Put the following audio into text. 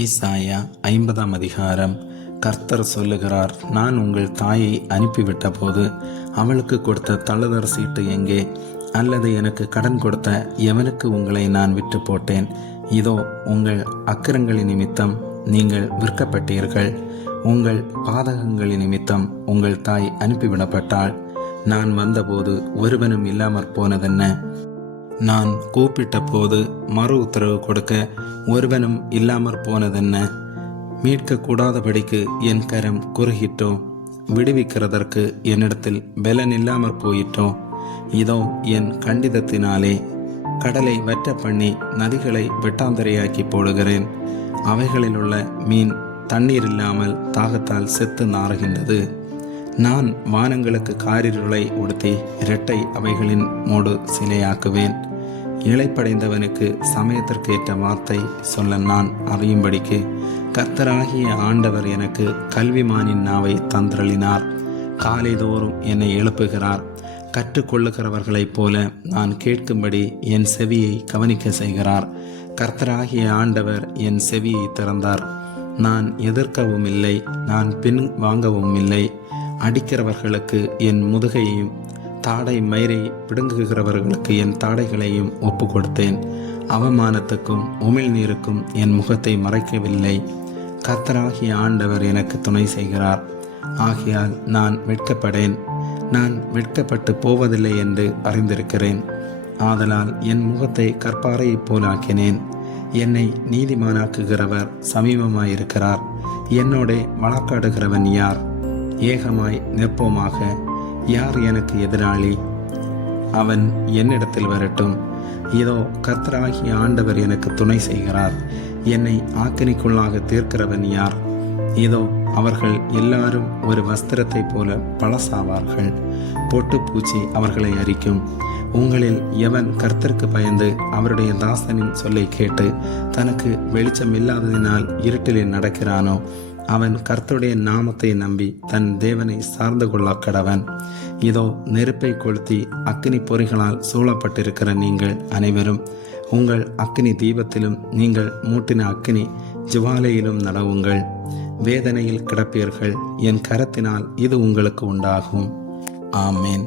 ஏசாயா 50ஆம் அதிகாரம். கர்த்தர் சொல்லுகிறார், நான் உங்கள் தாயை அனுப்பிவிட்ட போது அவளுக்கு கொடுத்த தள்ளுதர் சீட்டு எங்கே? அல்லது எனக்கு கடன் கொடுத்த எவனுக்கு உங்களை நான் விட்டு போட்டேன்? இதோ உங்கள் அக்கிரங்களின் நிமித்தம் நீங்கள் விற்கப்பட்டீர்கள். உங்கள் பாதகங்களின் நிமித்தம் உங்கள் தாய் அனுப்பிவிடப்பட்டாள். நான் வந்தபோது ஒருவனும் இல்லாமற் போனதென்ன? நான் கூப்பிட்ட போது மறு உத்தரவு கொடுக்க ஒருவனும் இல்லாமற் போனதென்ன? மீட்கக்கூடாதபடிக்கு என் கரம் குறுகிட்டோ? விடுவிக்கிறதற்கு என்னிடத்தில் பலன் இல்லாமற் போயிட்டோ? இதோ என் கண்டிதத்தினாலே கடலை வற்ற பண்ணி நதிகளை வெட்டாந்தரையாக்கி போடுகிறேன். அவைகளில் உள்ள மீன் தண்ணீர் இல்லாமல் தாகத்தால் செத்து நாறுகின்றது. நான் வானங்களுக்கு காரிருளை உடுத்தி இரட்டை அவைகளின் மூடு சிலையாக்குவேன். இளைப்படைந்தவனுக்கு சமயத்திற்கேற்ற வார்த்தை சொல்ல நான் அறியும்படிக்கு கர்த்தராகிய ஆண்டவர் எனக்கு கல்விமானின் நாவை தந்திரளினார். காலைதோறும் என்னை எழுப்புகிறார். கற்றுக்கொள்ளுகிறவர்களைப் போல நான் கேட்கும்படி என் செவியை கவனிக்க செய்கிறார். கர்த்தராகிய ஆண்டவர் என் செவியை திறந்தார். நான் எதிர்க்கவும் இல்லை, நான் பின் வாங்கவும் இல்லை. அடிக்கிறவர்களுக்கு என் முதுகையும் தாடை மயிரை பிடுங்குகிறவர்களுக்கு என் தாடைகளையும் ஒப்பு கொடுத்தேன். அவமானத்துக்கும் உமிழ்நீருக்கும் என் முகத்தை மறைக்கவில்லை. கர்த்தராகிய ஆண்டவர் எனக்கு துணை செய்கிறார். ஆகையால் நான் வெட்கப்படேன். நான் வெட்கப்பட்டு போவதில்லை என்று அறிந்திருக்கிறேன். ஆதலால் என் முகத்தை கற்பாறையைப் போலாக்கினேன். என்னை நீதிமானாக்குகிறவர் சமீபமாயிருக்கிறார். என்னோட வழக்காடுகிறவன் யார்? ஏகமாய் நிற்போமாக. யார் எனக்கு எதிராளி? அவன் என்னிடத்தில் வரட்டும். இதோ கர்த்தராகிய ஆண்டவர் எனக்கு துணை செய்கிறார். என்னை ஆக்கினிக்குள்ளாக தீர்க்கிறவன் யார்? இதோ அவர்கள் எல்லாரும் ஒரு வஸ்திரத்தை போல பழசாவார்கள். பொட்டுப்பூச்சி அவர்களை அரிக்கும். உங்களில் எவன் கர்த்தருக்கு பயந்து அவருடைய தாசனின் சொல்லை கேட்டு தனக்கு வெளிச்சம் இல்லாததினால் இருட்டிலே நடக்கிறானோ, அவன் கர்த்தருடைய நாமத்தை நம்பி தன் தேவனை சார்ந்து கொள்ள கடவன். இதோ நெருப்பை கொளுத்தி அக்கினி பொறிகளால் சூழப்பட்டிருக்கிற நீங்கள் அனைவரும் உங்கள் அக்கினி தீபத்திலும் நீங்கள் மூட்டின அக்கினி ஜுவாலையிலும் நடவுங்கள். வேதனையில் கிடப்பீர்கள். என் கரத்தினால் இது உங்களுக்கு உண்டாகும். ஆமேன்.